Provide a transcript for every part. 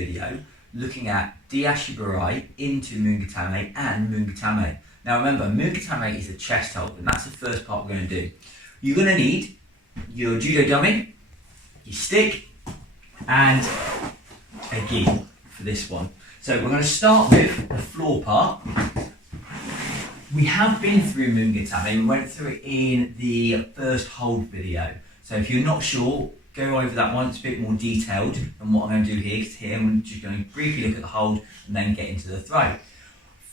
video looking at Ashi Barai into Mune Gatame and Mune Gatame. Now remember, Mune Gatame is a chest hold, and that's the first part we're going to do. You're going to need your judo dummy, your stick, and a gi for this one. So we're going to start with the floor part. We have been through Mune Gatame. We went through it in the first hold video. So if you're not sure, go over that one. It's a bit more detailed than what I'm going to do here, because here I'm just going to briefly look at the hold and then get into the throw.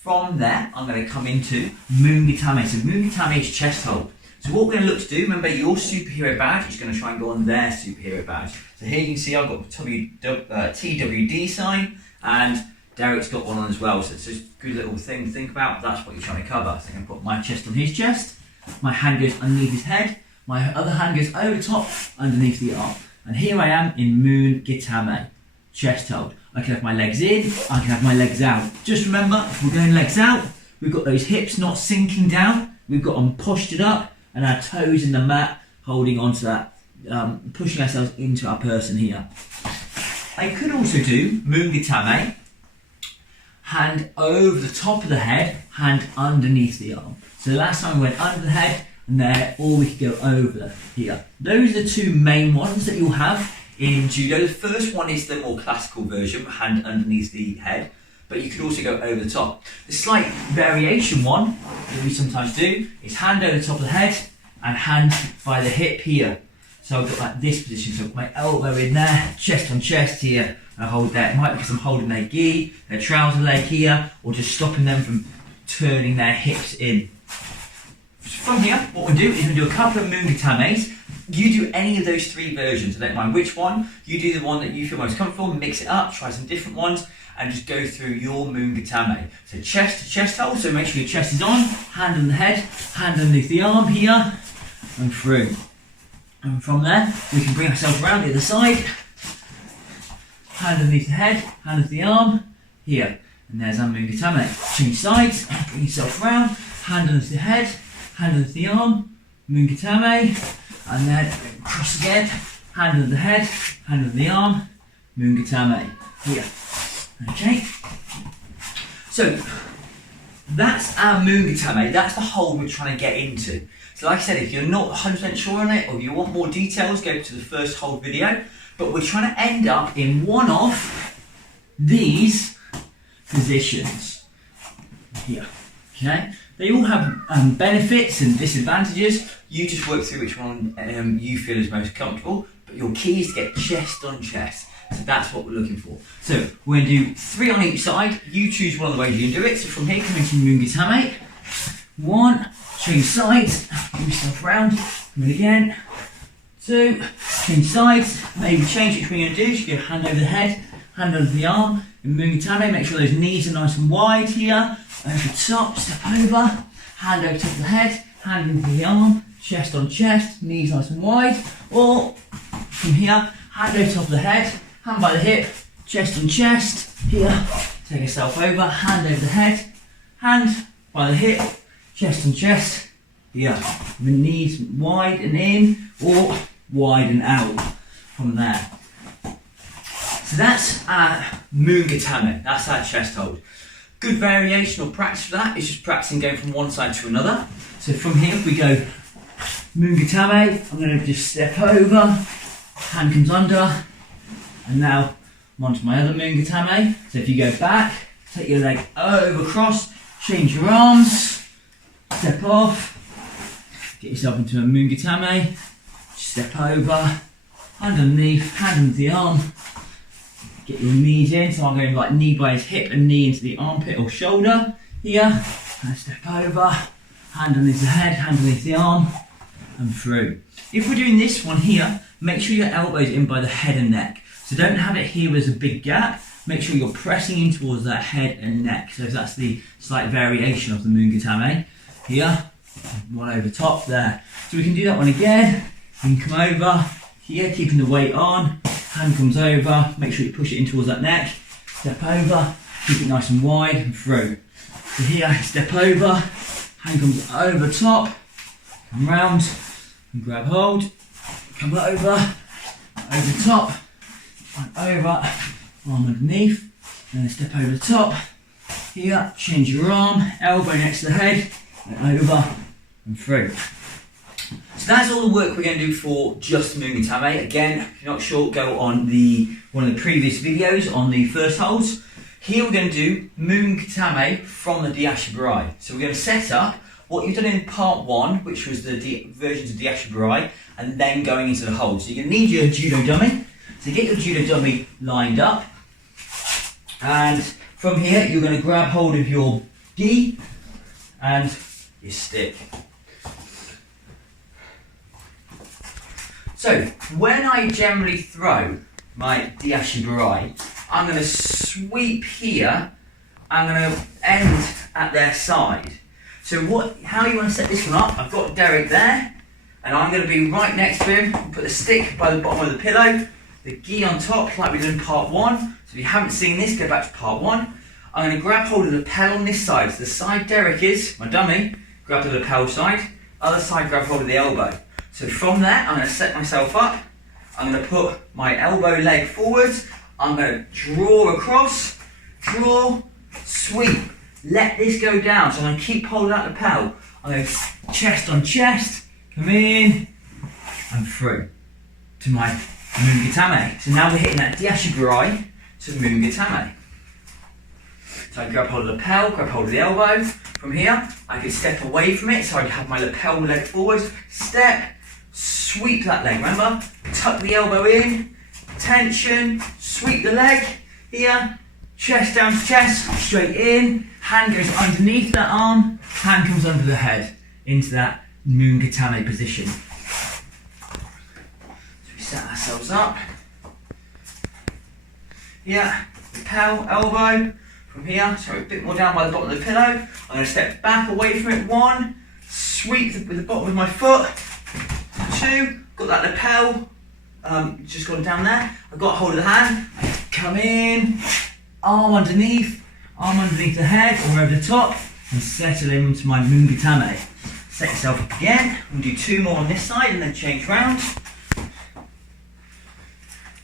From there, I'm going to come into Mune Gatame. So Mune Gatame is chest hold. So what we're going to look to do, remember your superhero badge is going to try and go on their superhero badge. So here you can see I've got the TWD sign, and Derek's got one on as well. So it's just a good little thing to think about. That's what you're trying to cover. So I'm going to put my chest on his chest, my hand goes underneath his head, my other hand goes over the top, underneath the arm. And here I am in Mune Gatame, chest hold. I can have my legs in, I can have my legs out. Just remember, if we're going legs out, we've got those hips not sinking down, we've got them postured up, and our toes in the mat, holding onto that, pushing ourselves into our person here. I could also do Mune Gatame, hand over the top of the head, hand underneath the arm. So the last time we went under the head, and there, or we could go over here. Those are the two main ones that you'll have in judo. The first one is the more classical version, hand underneath the head, but you could also go over the top. The slight variation one that we sometimes do is hand over the top of the head and hand by the hip here. So I've got like this position, so I've got my elbow in there, chest on chest here, and I hold that. It might be because I'm holding their gi, their trouser leg here, or just stopping them from turning their hips in. From here, what we'll do is we'll do a couple of Mune Gatames. You do any of those three versions, I don't mind which one. You do the one that you feel most comfortable, mix it up, try some different ones, and just go through your Mune Gatame. So chest to chest hold, so make sure your chest is on, hand on the head, hand underneath the arm here, and through. And from there, we can bring ourselves around the other side, hand underneath the head, hand underneath the arm, here. And there's our Mune Gatame. Change sides, bring yourself around, hand underneath the head, hand underneath the arm, Mune Gatame, and then cross again, hand under the head, hand under the arm, Mune Gatame, here. Okay, so that's our Mune Gatame, that's the hold we're trying to get into. So like I said, if you're not 100% sure on it, or if you want more details, go to the first hold video, but we're trying to end up in one of these positions, here, okay? They all have benefits and disadvantages. You just work through which one you feel is most comfortable, but your key is to get chest on chest. So that's what we're looking for. So we're going to do 3 on each side. You choose one of the ways you can do it. So from here, come into Mune Gatame. 1, change sides, move yourself round, come in again. 2, change sides, maybe change which one you're going to do. So you go hand over the head, hand under the arm. In Mune Gatame, make sure those knees are nice and wide here. Over the top, step over, hand over top of the head, hand into the arm, chest on chest, knees nice and wide. Or from here, hand over top of the head, hand by the hip, chest on chest, here. Take yourself over, hand over the head, hand by the hip, chest on chest, here. The knees wide and in, or wide and out from there. So that's our Mune Gatame, that's our chest hold. Good variation or practice for that is just practicing going from one side to another. So from here, if we go Mune Gatame, I'm going to just step over, hand comes under, and now I'm onto my other Mune Gatame. So if you go back, take your leg over, cross, change your arms, step off, get yourself into a Mune Gatame, step over, underneath, hand under the arm, get your knees in, so I'm going like knee by his hip and knee into the armpit or shoulder here, and step over, hand underneath the head, hand underneath the arm, and through. If we're doing this one here, make sure your elbow's in by the head and neck. So don't have it here as a big gap, make sure you're pressing in towards that head and neck. So that's the slight variation of the Mune Gatame. Here, one over top there. So we can do that one again, we can come over, here keeping the weight on, hand comes over, make sure you push it in towards that neck, step over, keep it nice and wide and through. So here, step over, hand comes over top, come round and grab hold, come over top, and over, arm underneath, and then step over the top. Here, change your arm, elbow next to the head, and over and through. So that's all the work we're going to do for just Mune Gatame. Again, if you're not sure, go on one of the previous videos on the first holds. Here we're going to do Mune Gatame from the Ashi Barai. So we're going to set up what you've done in part 1, which was the versions of Ashi Barai, and then going into the hold. So you're going to need your judo dummy. So get your judo dummy lined up, and from here you're going to grab hold of your gi and your stick. So when I generally throw my Ashi Barai, I'm going to sweep here. I'm going to end at their side. So how you want to set this one up? I've got Derek there, and I'm going to be right next to him. Put the stick by the bottom of the pillow, the gi on top, like we did in part 1. So if you haven't seen this, go back to part 1. I'm going to grab hold of the lapel on this side. So the side Derek is, my dummy, grab the lapel side. Other side, grab hold of the elbow. So from there, I'm going to set myself up. I'm going to put my elbow leg forwards. I'm going to draw across, draw, sweep. Let this go down. So I'm going to keep holding that lapel. I'm going to chest on chest, come in and through to my Mune Gatame. So now we're hitting that Ashi Barai to Mune Gatame. So I grab hold of the lapel, grab hold of the elbow. From here, I could step away from it. So I have my lapel leg forward, step, sweep that leg. Remember, tuck the elbow in, tension, sweep the leg. Here, chest down to chest, straight in. Hand goes underneath that arm, hand comes under the head into that Mune Gatame position. So we set ourselves up. Yeah, lapel, elbow. From here, so a bit more down by the bottom of the pillow. I'm going to step back away from it. 1, sweep with the bottom of my foot. 2, got that lapel, just gone down there. I've got hold of the hand, come in, arm underneath the head or over the top, and settle into my Mune Gatame. Set yourself up again. We'll do 2 more on this side and then change round.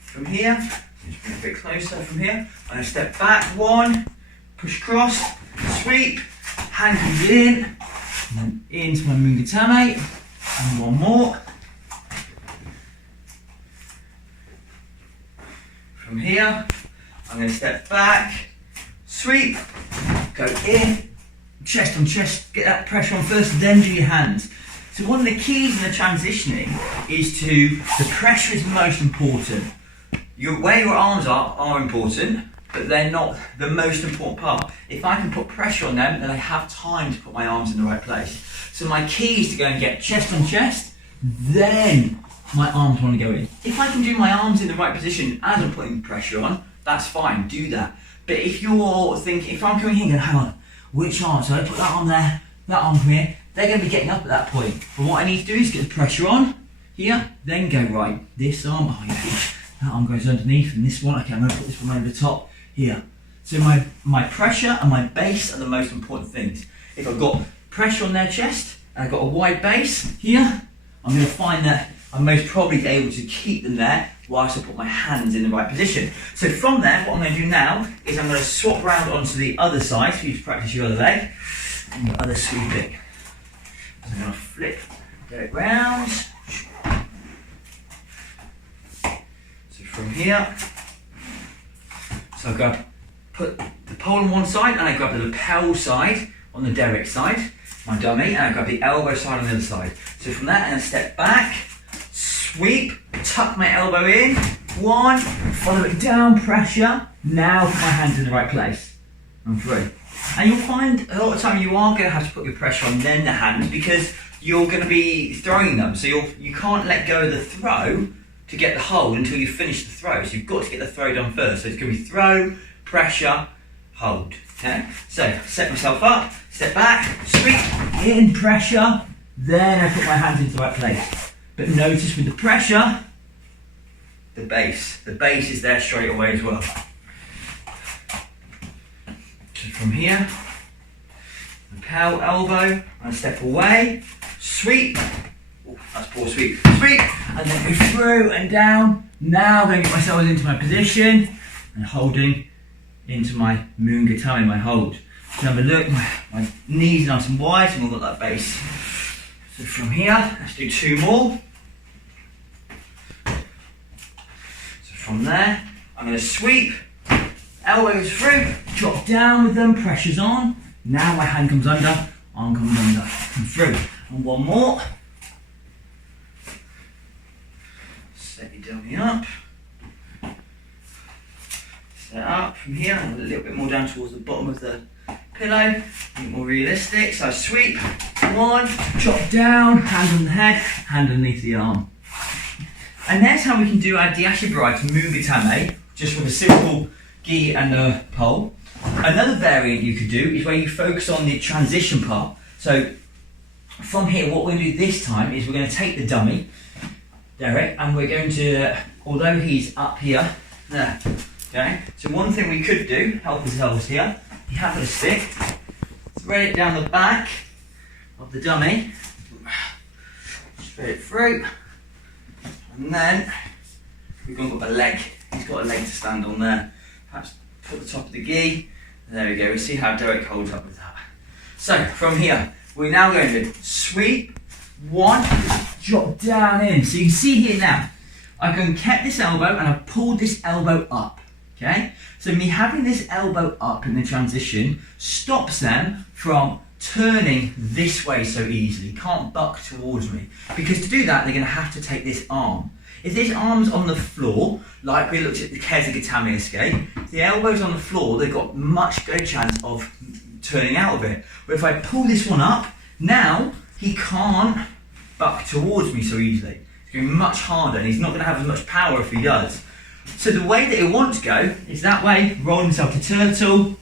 From here, just bring it a bit closer from here. I'm going to step back, 1, push across, sweep, hand comes in, and then into my Mune Gatame, and 1 more. From here, I'm going to step back, sweep, go in, chest on chest, get that pressure on first, then do your hands. So one of the keys in the transitioning is the pressure is most important. Where your arms are important, but they're not the most important part. If I can put pressure on them, then I have time to put my arms in the right place. So my key is to go and get chest on chest, then my arms want to go in. If I can do my arms in the right position as I'm putting pressure on, that's fine, do that. But if you're thinking, if I'm coming here and going, hang on, which arm? So I put that arm there, that arm here, they're going to be getting up at that point. But what I need to do is get the pressure on here, then go right. This arm, oh yeah, that arm goes underneath, and this one, okay, I'm going to put this one over the top here. So my pressure and my base are the most important things. If I've got pressure on their chest, and I've got a wide base here, I'm going to find that I'm most probably able to keep them there whilst I put my hands in the right position. So from there, what I'm going to do now is I'm going to swap round onto the other side, so you just practice your other leg, and your other sweeping. So I'm going to flip, get it round. So from here, so I put the pole on one side, and I grab the lapel side on the Derek side, my dummy, and I grab the elbow side on the other side. So from there, I'm going to step back, sweep, tuck my elbow in, 1, follow it down, pressure, now put my hands in the right place, and through. And you'll find a lot of time you are going to have to put your pressure on, then the hands, because you're going to be throwing them, so you can't let go of the throw to get the hold until you finish the throw, so you've got to get the throw done first. So it's going to be throw, pressure, hold. Okay? So set myself up, step back, sweep, in, pressure, then I put my hands into the right place. But notice with the pressure, the base is there straight away as well. So from here, lapel, elbow, and step away, sweep, that's poor sweep, sweep, and then go through and down. Now I'm going to get myself into my position, and holding into my Mune Gatame, my hold. So have a look, my knees nice and wide, and we've got that base. So from here, let's do 2 more. So from there, I'm going to sweep, elbows through, drop down with them, pressure's on. Now my hand comes under, arm comes under, and through. And 1 more. Set your dummy up. Set up from here, and a little bit more down towards the bottom of the pillow, a bit more realistic. So I sweep, 1, drop down, hand on the head, hand underneath the arm. And that's how we can do our Ashi Barai to Mune Gatame, just with a simple gi and a pole. Another variant you could do is where you focus on the transition part. So from here, what we're going to do this time is we're going to take the dummy, Derek, and we're going to, although he's up here, there, okay? So one thing we could do, help ourselves here, you have a stick, thread it down the back of the dummy, straight it through, and then we've got a leg. He's got a leg to stand on there. Perhaps put the top of the gi. There we go. We see how Derek holds up with that. So from here, we're now going to sweep, 1, drop down in. So you can see here now, I've kept this elbow and I've pulled this elbow up. Okay? So me having this elbow up in the transition stops them from turning this way so easily. Can't buck towards me. Because to do that, they're going to have to take this arm. If this arm's on the floor, like we looked at the Mune Gatame escape, if the elbow's on the floor, they've got much greater chance of turning out of it. But if I pull this one up, now he can't buck towards me so easily. It's going to be much harder, and he's not going to have as much power if he does. So the way that he wants to go is that way, roll himself to turtle,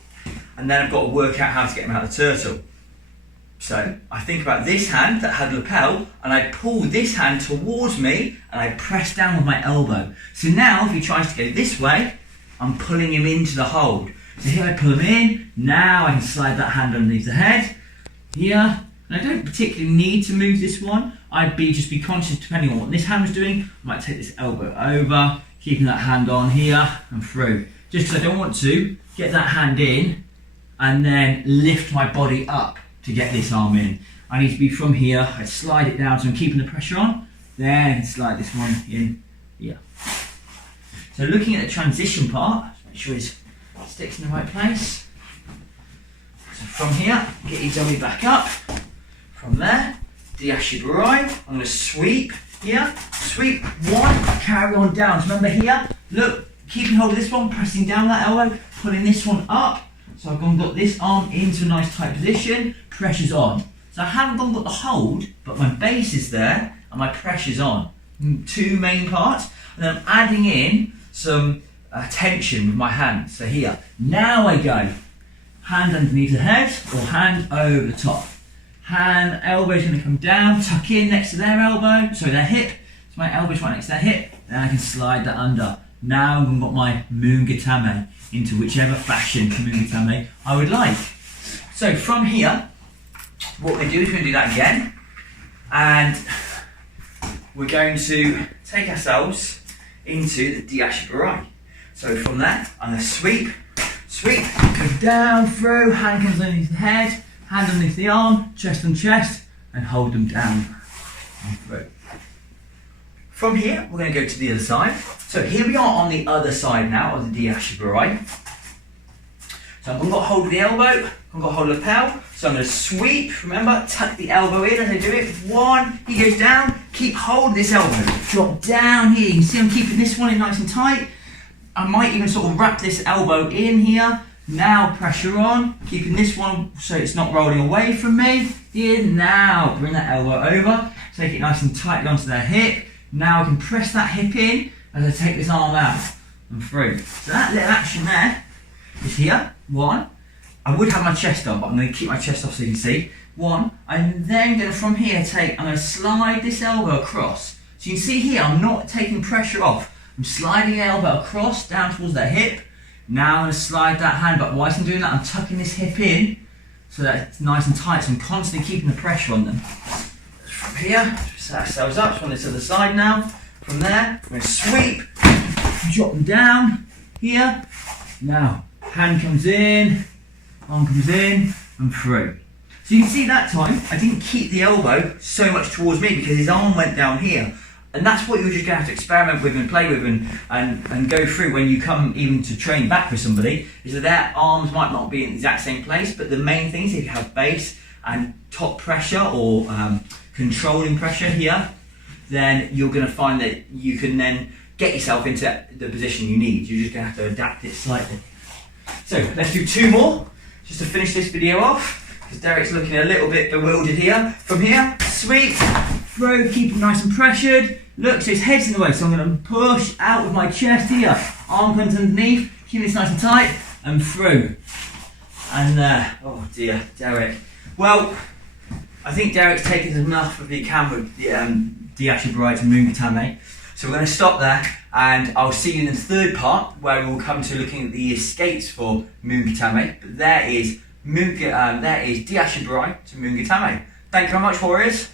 and then I've got to work out how to get him out of the turtle. So I think about this hand that had lapel, and I pull this hand towards me, and I press down with my elbow. So now if he tries to go this way, I'm pulling him into the hold. So here I pull him in, now I can slide that hand underneath the head, here, and I don't particularly need to move this one. I'd just be conscious, depending on what this hand was doing, I might take this elbow over, keeping that hand on here and through. Just because I don't want to get that hand in and then lift my body up to get this arm in. I need to be from here, I slide it down so I'm keeping the pressure on, then I can slide this one in here. So looking at the transition part, make sure his stick's in the right place. So from here, get your dummy back up. From there, Ashi Barai, I'm going to sweep here, sweep, 1, carry on down. So remember here, look, keeping hold of this one, pressing down that elbow, pulling this one up. So I've got this arm into a nice tight position, pressure's on. So I haven't got the hold, but my base is there and my pressure's on. 2 main parts, and then I'm adding in some tension with my hand. So here, now I go, hand underneath the head or hand over the top. Hand, elbow's going to come down, tuck in next to their elbow, so their hip. So my elbow's right next to their hip, then I can slide that under. Now I've got my Mune Gatame into whichever fashion Mune Gatame I would like. So from here, what we do is we're going to do that again, and we're going to take ourselves into the Ashi Barai. So from there, I'm going to sweep, go down through, hand comes underneath the head, hand underneath the arm, chest on chest, and hold them down and through. From here, we're going to go to the other side. So here we are on the other side now of the Ashi Barai. So I've got hold of the elbow, I've got hold of the lapel. So I'm going to sweep, remember, tuck the elbow in as I do it. 1, he goes down, keep hold of this elbow. Drop down here, you can see I'm keeping this one in nice and tight. I might even sort of wrap this elbow in here. Now pressure on, keeping this one so it's not rolling away from me. Here, now bring that elbow over, take it nice and tightly onto their hip. Now I can press that hip in as I take this arm out and through. So that little action there is here, 1. I would have my chest on, but I'm going to keep my chest off so you can see. 1, I'm then going to from here I'm going to slide this elbow across. So you can see here, I'm not taking pressure off. I'm sliding the elbow across down towards their hip. Now I'm going to slide that hand back. Whilst I'm doing that, I'm tucking this hip in so that it's nice and tight, so I'm constantly keeping the pressure on them. From here, set ourselves up, so on this other side now. From there, we're going to sweep, drop them down, here. Now, hand comes in, arm comes in, and through. So you can see that time, I didn't keep the elbow so much towards me because his arm went down here. And that's what you're just going to have to experiment with and play with and go through when you come even to train back with somebody, is that their arms might not be in the exact same place, but the main thing is if you have base and top pressure or controlling pressure here, then you're going to find that you can then get yourself into the position you need. You're just going to have to adapt it slightly. So let's do 2 more, just to finish this video off, because Derek's looking a little bit bewildered here. From here, sweep, throw, keep him nice and pressured. Look, so his head's in the way, so I'm going to push out with my chest here. Arm comes underneath, keep this nice and tight, and through. And oh dear, Derek. Well, I think Derek's taken enough of the camera with the Ashi Barai to Mune Gatame. So we're going to stop there, and I'll see you in the 3rd part, where we'll come to looking at the escapes for Mune Gatame. But there is Ashi Barai to Mune Gatame. Thank you very much, warriors.